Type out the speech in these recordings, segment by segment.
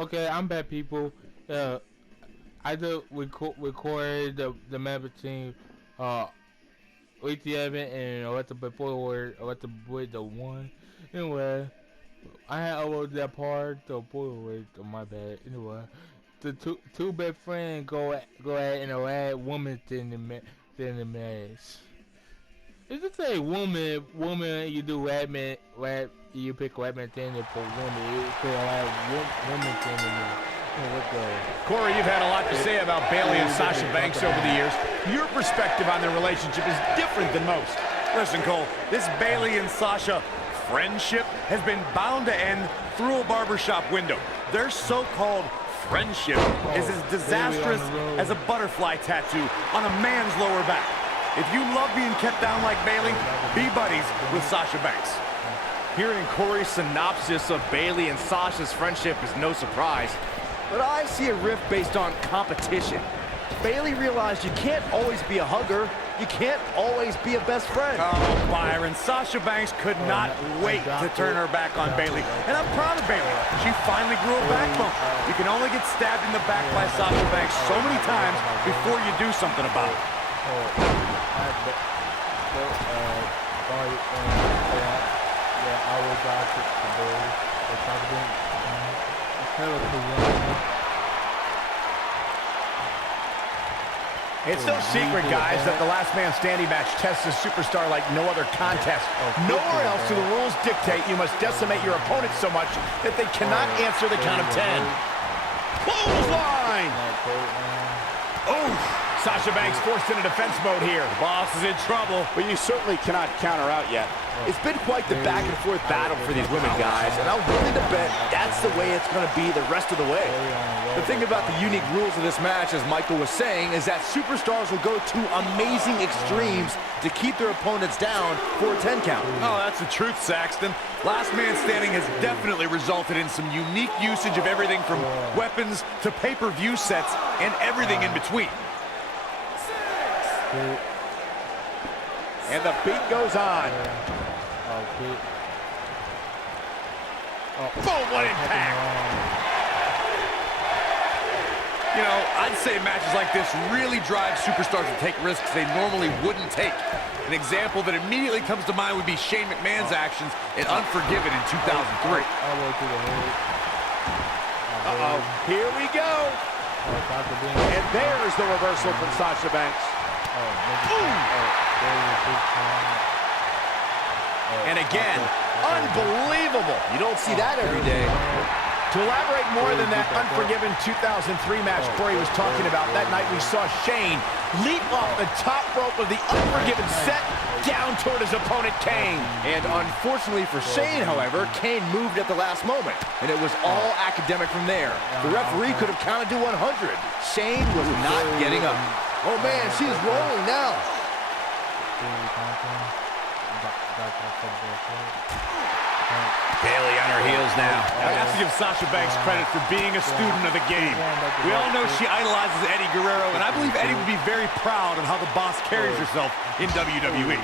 Okay, I'm back, people. I just recorded the map between ATM and what the before what the with the one. Anyway, I had uploaded that part. The boy on my bad. Anyway, the two best friends go ahead and add woman in the match. If you say woman, you do admin, you pick admin thing for woman. You could have woman thing in there. Corey, you've had a lot to say about Bayley and Sasha Banks over the years. Your perspective on their relationship is different than most. Listen, Cole, this Bayley and Sasha friendship has been bound to end through a barbershop window. Their so-called friendship is as disastrous as a butterfly tattoo on a man's lower back. If you love being kept down like Bayley, be buddies with Sasha Banks. Hearing Corey's synopsis of Bayley and Sasha's friendship is no surprise, but I see a rift based on competition. Bayley realized you can't always be a hugger, you can't always be a best friend. Oh, Byron, Sasha Banks could not wait to turn her back on Bayley, and I'm proud of Bayley. She finally grew a backbone. You can only get stabbed in the back by Sasha Banks so many times before you do something about it. It's no secret, guys, that the last man standing match tests a superstar like no other contest. Nowhere else do the rules dictate you must decimate your opponent so much that they cannot answer the count of 10. Clothesline! Oh! Sasha Banks forced into defense mode here. The boss is in trouble. But you certainly cannot counter out yet. It's been quite the back and forth battle for these women, guys, and I'm willing to bet that's the way it's going to be the rest of the way. The thing about the unique rules of this match, as Michael was saying, is that superstars will go to amazing extremes to keep their opponents down for a 10 count. Oh, that's the truth, Saxton. Last Man Standing has definitely resulted in some unique usage of everything from weapons to pay-per-view sets and everything in between. And the beat goes on. Boom, what impact! You know, I'd say matches like this really drive superstars to take risks they normally wouldn't take. An example that immediately comes to mind would be Shane McMahon's actions in Unforgiven in 2003. Uh-oh, here we go. And there's the reversal from Sasha Banks. And again, unbelievable. You don't see that every day. To elaborate more than that Unforgiven 2003 match Corey was talking about, that night we saw Shane leap off the top rope of the Unforgiven set down toward his opponent, Kane. And unfortunately for Shane, however, Kane moved at the last moment, and it was all academic from there. The referee could have counted to 100. Shane was not getting up. Oh man, she's rolling now. Bayley on her heels now. I have to give Sasha Banks credit for being a student of the game. We all know she idolizes Eddie Guerrero, and I believe Eddie would be very proud of how the boss carries herself in WWE.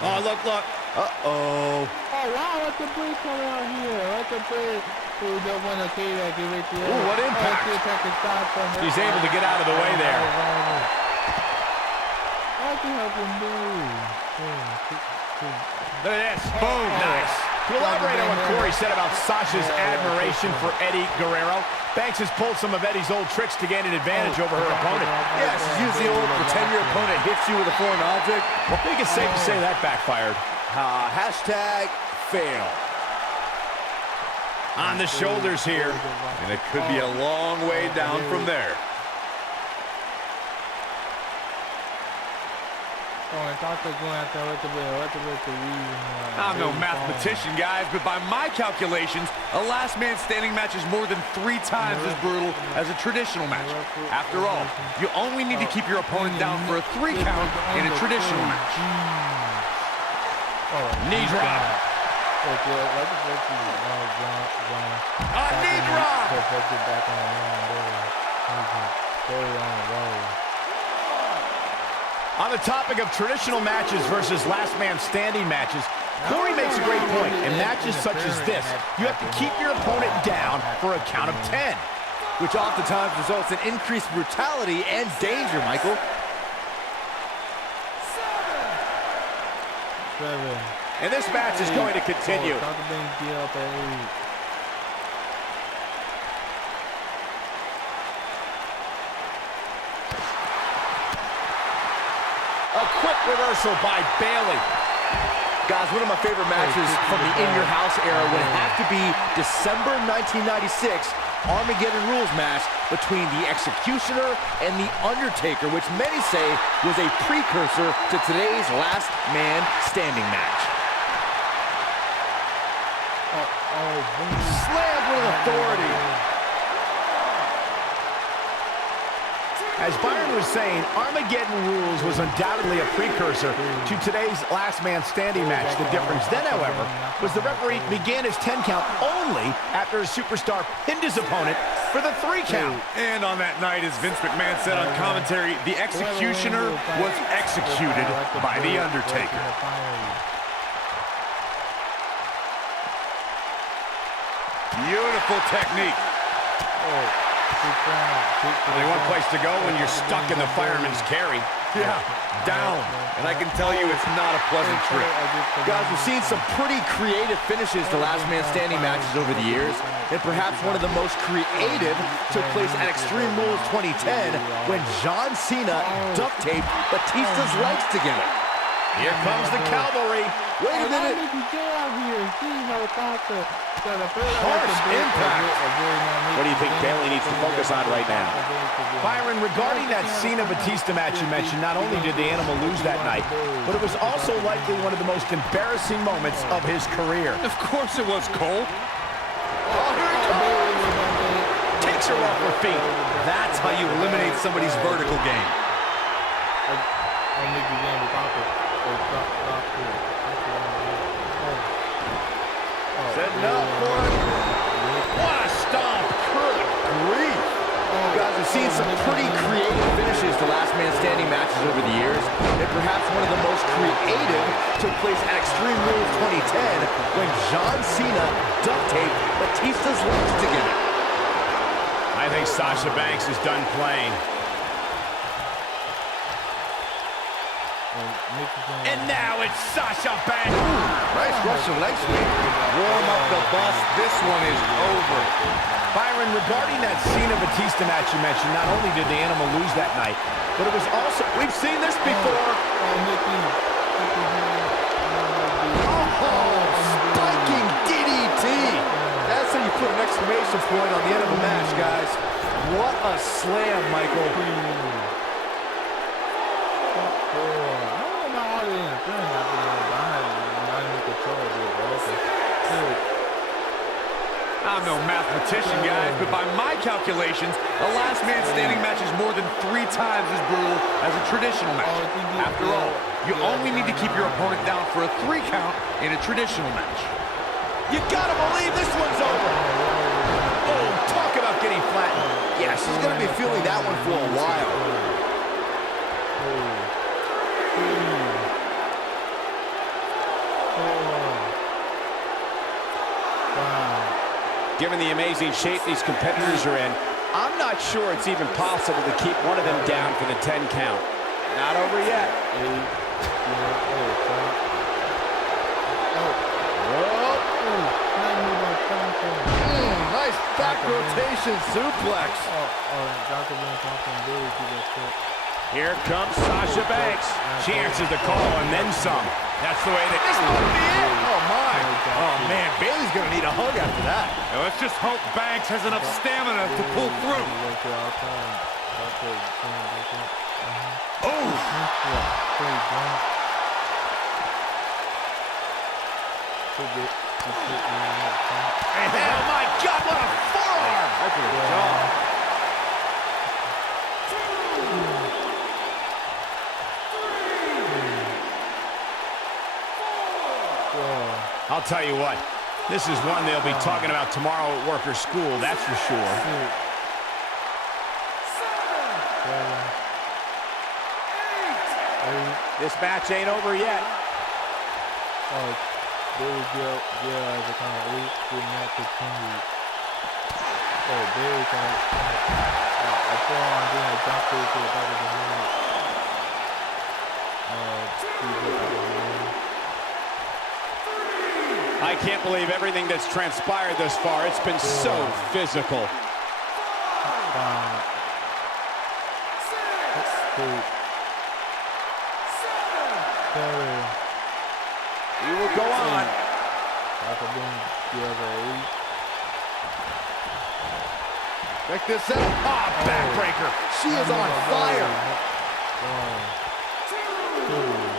Oh, look, look. Oh Uh-oh. wow, let the break come out here. Let the break. Who don't want to see that? Give it to you. Ooh, what impact. She's able to get out of the way there. I can help him do. Look at this. Boom. Nice. To elaborate on what Corey said about Sasha's admiration for Eddie Guerrero, Banks has pulled some of Eddie's old tricks to gain an advantage over her opponent. Yeah, she's used the old pretend your opponent hits you with a foreign object. I think it's safe to say that backfired. Hashtag fail. On the shoulders here, and it could be a long way down from there. I'm no mathematician, guys, but by my calculations, a last man standing match is more than 3 times as brutal as a traditional match. After all, you only need to keep your opponent down for a 3 count in a traditional match. Knee drop. Knee drop! On the topic of traditional matches versus last man standing matches, Corey makes a great point. In matches such as this, you have to keep your opponent down for a count of 10. Which oftentimes results in increased brutality and danger, Michael. 7. And this match is going to continue. A quick reversal by Bayley. Guys, one of my favorite matches from the In Your House era would have to be December 1996 Armageddon Rules match between the Executioner and the Undertaker, which many say was a precursor to today's Last Man Standing match. Slammed with authority. As Byron was saying, Armageddon Rules was undoubtedly a precursor to today's Last Man Standing match. The difference then, however, was the referee began his 10 count only after a superstar pinned his opponent for the 3 count. And on that night, as Vince McMahon said on commentary, the Executioner was executed by the Undertaker. Beautiful technique. Only one place to go when you're stuck in the fireman's carry. Yeah, down. And I can tell you it's not a pleasant trip. Guys, we've seen some pretty creative finishes to Last Man Standing matches over the years, and perhaps one of the most creative took place at Extreme Rules 2010 when John Cena duct taped Batista's legs together. Here comes the cavalry. Wait a minute. Harsh impact. What do you think Bayley needs to focus on right now? Byron, regarding that Cena-Batista match you mentioned, not only did the Animal lose that night, but it was also likely one of the most embarrassing moments of his career. Of course it was, Cole. Takes her off her feet. That's how you eliminate somebody's vertical game. Setting up for it. What a stomp. Good grief. Guys, we've seen some pretty creative finishes to Last Man Standing matches over the years, and perhaps one of the most creative took place at Extreme Rules 2010 when John Cena duct taped Batista's legs together. I think Sasha Banks is done playing. And now it's Sasha Banks. Nice Russian leg sweep. Warm up the bus. This one is over. Byron, regarding that Cena-Batista match you mentioned, not only did the Animal lose that night, but it was also, we've seen this before. Spiking DDT. That's how you put an exclamation point on the end of a match, guys. What a slam, Michael. I'm no mathematician, guys, but by my calculations, a Last Man Standing match is more than 3 times as brutal as a traditional match. After all, you only need to keep your opponent down for a 3 count in a traditional match. You gotta believe this one's over. Oh, talk about getting flattened. Yeah, she's going to be feeling that one for a while. Given the amazing shape these competitors are in, I'm not sure it's even possible to keep one of them down for the 10 count. Not over yet. Nice back rotation suplex. Here comes Sasha Banks. She answers the call and then some. That's the way that this might be it. Oh, my. Oh, man, Bayley's going to need a hug after that. Now let's just hope Banks has enough stamina to pull through. Oh! Oh, my God, what a forearm! That's a good job. I'll tell you what, this is one they'll be talking about tomorrow at work or school, that's for sure. This match ain't over yet. Bailey Gill as a kind of 8 did not continue. Oh, Bailey kind of a fall and then a jump to the back of the ring. I can't believe everything that's transpired thus far. It's been so physical. 5, 6, 7. He will go on. Check this out. Oh, backbreaker. She is on fire. 1, 2, 3.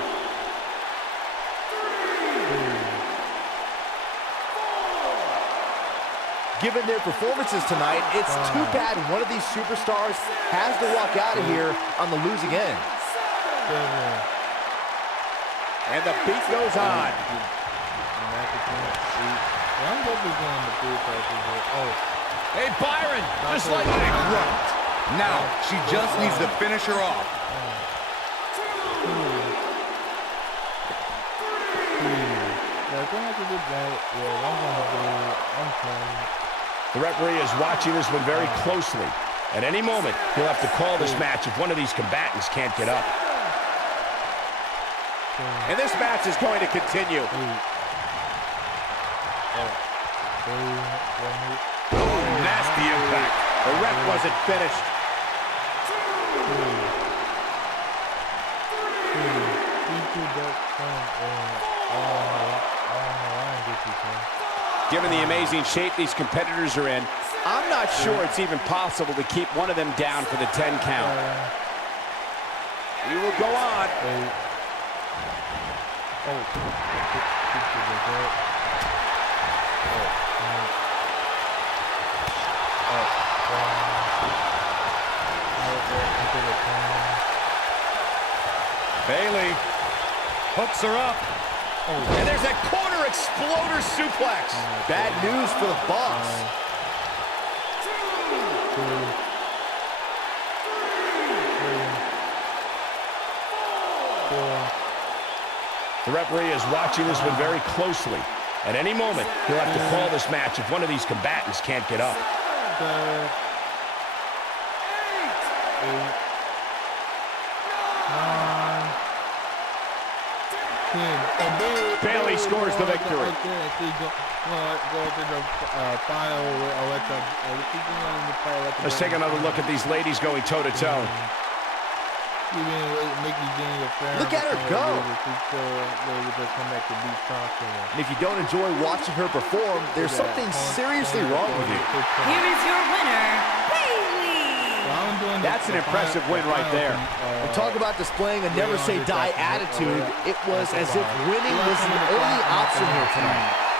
Given their performances tonight, it's too bad one of these superstars has to walk out of here on the losing end. 7. And the beat goes on. Hey, Byron, just like that. Now, she just needs to finish her off. The referee is watching this one very closely. At any moment, he'll have to call this match if one of these combatants can't get up. And this match is going to continue. Nasty impact. The ref wasn't finished. Given the amazing shape these competitors are in, I'm not sure it's even possible to keep one of them down for the 10 count. He will go on. Bailey hooks her up. And there's that corner exploder suplex. Bad news for the boss. The referee is watching this one very closely. At any moment, he'll have to call this match if one of these combatants can't get up. 7, 8, 9, 10. Bailey scores the victory. Go to the final. Let's take another look at these ladies going toe-to-toe. Look at her go. And if you don't enjoy watching her perform, there's something seriously wrong with you. Here is your winner, Bailey. That's an impressive win right there. And talk about displaying a never-say-die attitude. It was as if winning was the only option here tonight.